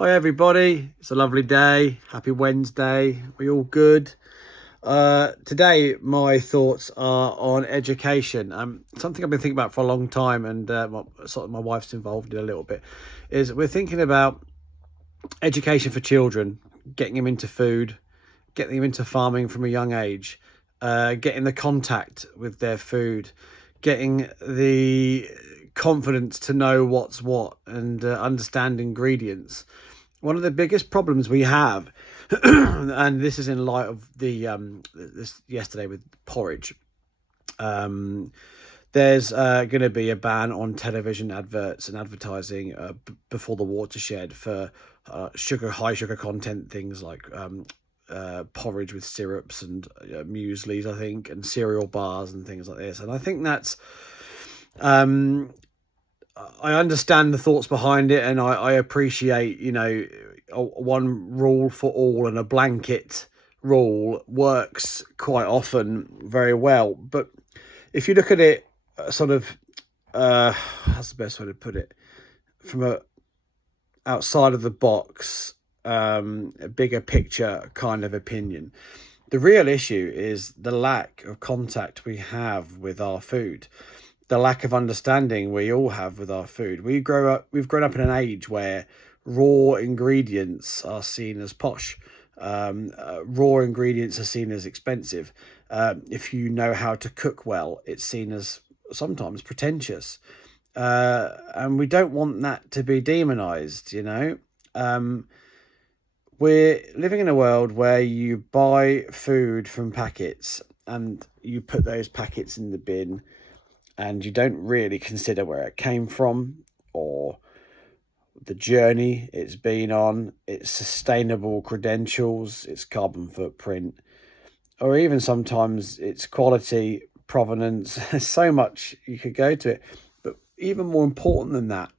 Hi everybody, it's a lovely day. Happy Wednesday. We all good? Today my thoughts are on education. Something I've been thinking about for a long time, and my wife's involved in a little bit. Is we're thinking about education for children, getting them into food, getting them into farming from a young age, getting the contact with their food, getting the confidence to know what's what, and understand ingredients. One of the biggest problems we have, and this is in light of the this yesterday with porridge. There's going to be a ban on television adverts and advertising before the watershed for high sugar content things like porridge with syrups and mueslis, I think, and cereal bars and things like this. And I think that's I understand the thoughts behind it, and I appreciate, one rule for all and a blanket rule works quite often very well. But if you look at it sort of, that's the best way to put it, from a outside of the box, a bigger picture kind of opinion, the real issue is the lack of contact we have with our food, the lack of understanding we all have with our food. We've grown up in an age where raw ingredients are seen as posh. Raw ingredients are seen as expensive. If you know how to cook well, it's seen as sometimes pretentious. And we don't want that to be demonized, We're living in a world where you buy food from packets and you put those packets in the bin, and you don't really consider where it came from or the journey it's been on, its sustainable credentials, its carbon footprint, or even sometimes its quality, provenance. There's so much you could go to it. But even more important than that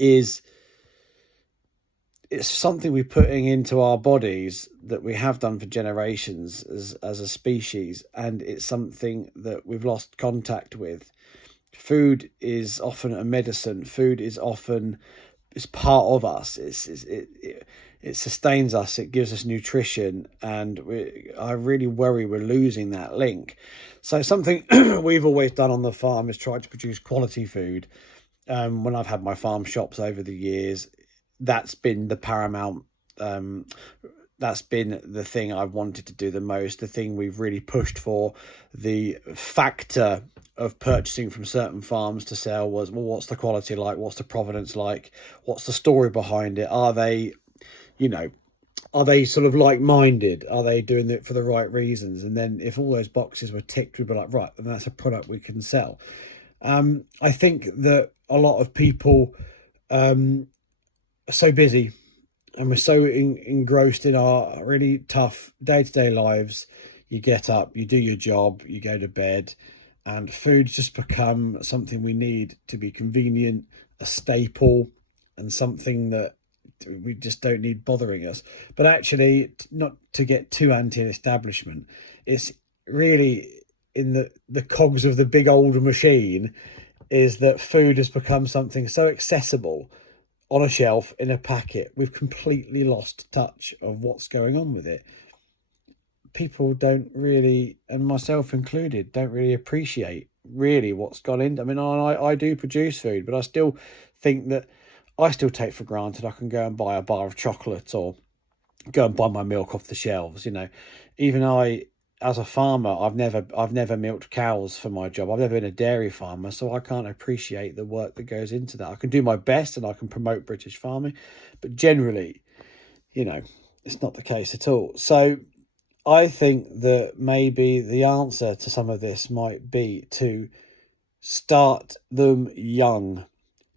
is it's something we're putting into our bodies that we have done for generations as a species, and it's something that we've lost contact with. Food is often a medicine. Food is often part of us. It sustains us. It gives us nutrition, and I really worry we're losing that link. So something we've always done on the farm is try to produce quality food. When I've had my farm shops over the years, that's been the paramount. That's been the thing I've wanted to do the most, the thing we've really pushed for. The factor of purchasing from certain farms to sell was, well, what's the quality like? What's the provenance like? What's the story behind it? Are they sort of like-minded? Are they doing it for the right reasons? And then if all those boxes were ticked, we'd be like, right, then that's a product we can sell. I think that a lot of people are so busy, and we're so engrossed in our really tough day-to-day lives. You get up, you do your job, you go to bed, and food's just become something we need to be convenient, a staple, and something that we just don't need bothering us. But actually, not to get too anti-establishment, it's really in the cogs of the big old machine, is that food has become something so accessible on a shelf in a packet. We've completely lost touch of what's going on with it. People don't really, and myself included, don't really appreciate really what's gone into. I mean, I do produce food, but I still think that I still take for granted I can go and buy a bar of chocolate or go and buy my milk off the shelves. Even as a farmer, I've never milked cows for my job. I've never been a dairy farmer, so I can't appreciate the work that goes into that. I can do my best and I can promote British farming, but generally, it's not the case at all. So I think that maybe the answer to some of this might be to start them young,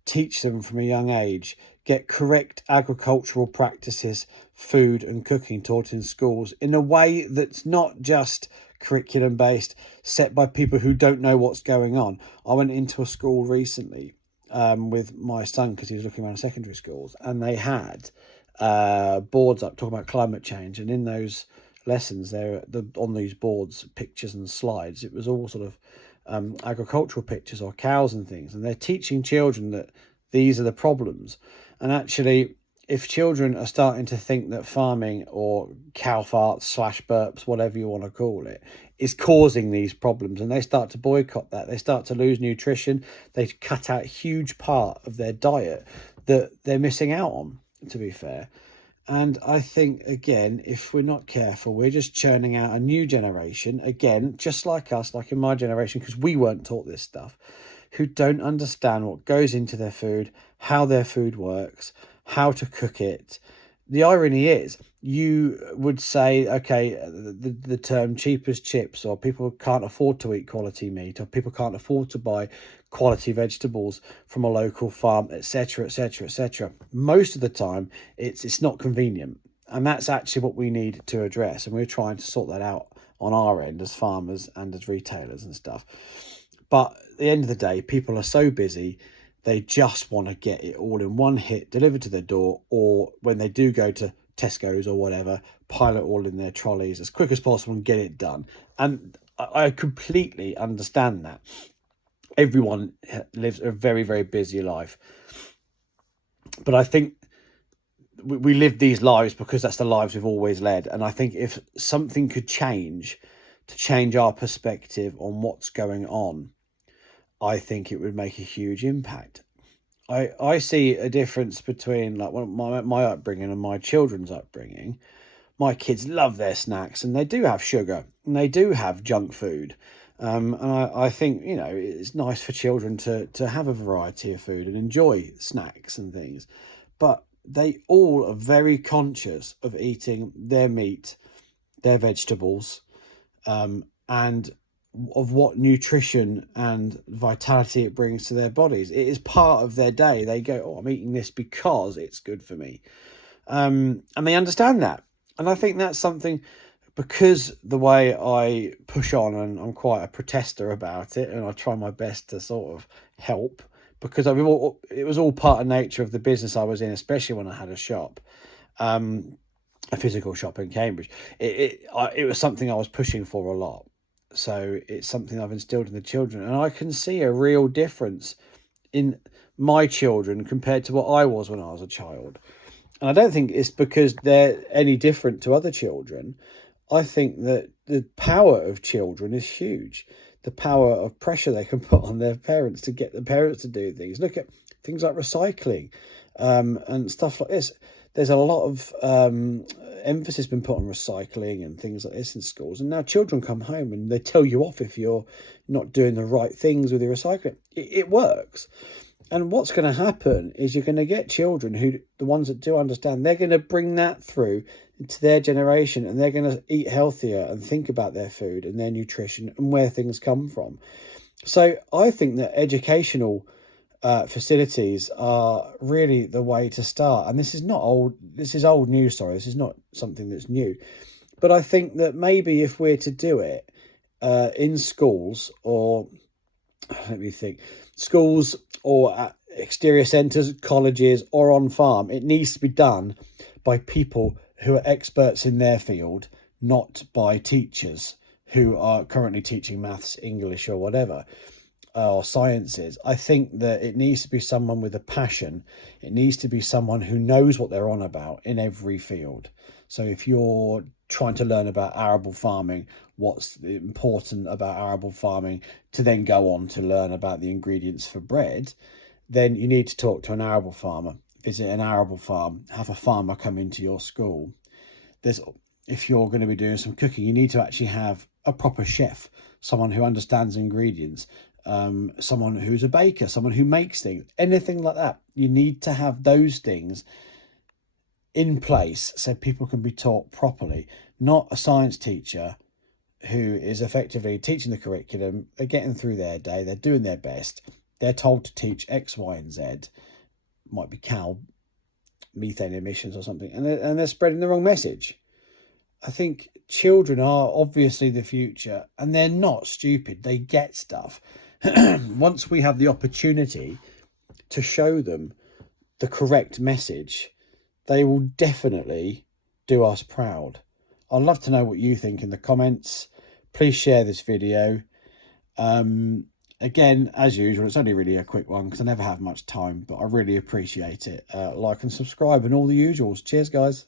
teach them from a young age, get correct agricultural practices, food and cooking taught in schools in a way that's not just curriculum based, set by people who don't know what's going on. I went into a school recently with my son because he was looking around secondary schools, and they had boards up talking about climate change, and in those lessons there on these boards, pictures and slides, it was all sort of agricultural pictures or cows and things, and they're teaching children that these are the problems. And actually, if children are starting to think that farming or cow farts / burps, whatever you want to call it, is causing these problems, and they start to boycott that, they start to lose nutrition, they cut out a huge part of their diet that they're missing out on, to be fair. And I think, again, if we're not careful, we're just churning out a new generation, again, just like us, like in my generation, because we weren't taught this stuff, who don't understand what goes into their food, how their food works, how to cook it. The irony is, you would say, okay, the term cheap as chips, or people can't afford to eat quality meat, or people can't afford to buy quality vegetables from a local farm, etc., etc., etc. Most of the time, it's not convenient, and that's actually what we need to address, and we're trying to sort that out on our end as farmers and as retailers and stuff. But at the end of the day, people are so busy, they just want to get it all in one hit delivered to their door, or when they do go to Tesco's or whatever, pile it all in their trolleys as quick as possible and get it done. And I completely understand that. Everyone lives a very, very busy life. But I think we live these lives because that's the lives we've always led. And I think if something could change to change our perspective on what's going on, I think it would make a huge impact. I see a difference between like my upbringing and my children's upbringing. My kids love their snacks, and they do have sugar, and they do have junk food. And I think, you know, it's nice for children to have a variety of food and enjoy snacks and things. But they all are very conscious of eating their meat, their vegetables, and of what nutrition and vitality it brings to their bodies. It is part of their day. They go, oh, I'm eating this because it's good for me. And they understand that. And I think that's something, because the way I push on, and I'm quite a protester about it, and I try my best to sort of help, because it was all part of nature of the business I was in, especially when I had a shop, a physical shop in Cambridge. It was something I was pushing for a lot. So it's something I've instilled in the children, and I can see a real difference in my children compared to what I was when I was a child. And I don't think it's because they're any different to other children. I think that the power of children is huge. The power of pressure they can put on their parents to get the parents to do things. Look at things like recycling, and stuff like this. There's a lot of emphasis been put on recycling and things like this in schools. And now children come home and they tell you off if you're not doing the right things with your recycling. It works. And what's going to happen is you're going to get children who, the ones that do understand, they're going to bring that through into their generation, and they're going to eat healthier and think about their food and their nutrition and where things come from. So I think that educational facilities are really the way to start. And this is not old, this is old news, sorry, this is not something that's new. But I think that maybe if we're to do it in schools, or let me think, schools or at exterior centres, colleges, or on farm, it needs to be done by people who are experts in their field, not by teachers who are currently teaching maths, English, or whatever, or sciences. I think that it needs to be someone with a passion. It needs to be someone who knows what they're on about in every field. So if you're trying to learn about arable farming, what's important about arable farming, to then go on to learn about the ingredients for bread, then you need to talk to an arable farmer, visit an arable farm, have a farmer come into your school. If you're going to be doing some cooking, you need to actually have a proper chef, someone who understands ingredients, someone who's a baker, someone who makes things, anything like that. You need to have those things in place so people can be taught properly, not a science teacher who is effectively teaching the curriculum. They're getting through their day, they're doing their best, they're told to teach X, Y, and Z, might be cow methane emissions or something, and they're spreading the wrong message. I think children are obviously the future, and they're not stupid. They get stuff. Once we have the opportunity to show them the correct message, they will definitely do us proud. I'd love to know what you think in the comments. Please share this video. Again, as usual, it's only really a quick one because I never have much time, but I really appreciate it. Like and subscribe and all the usuals. Cheers, guys.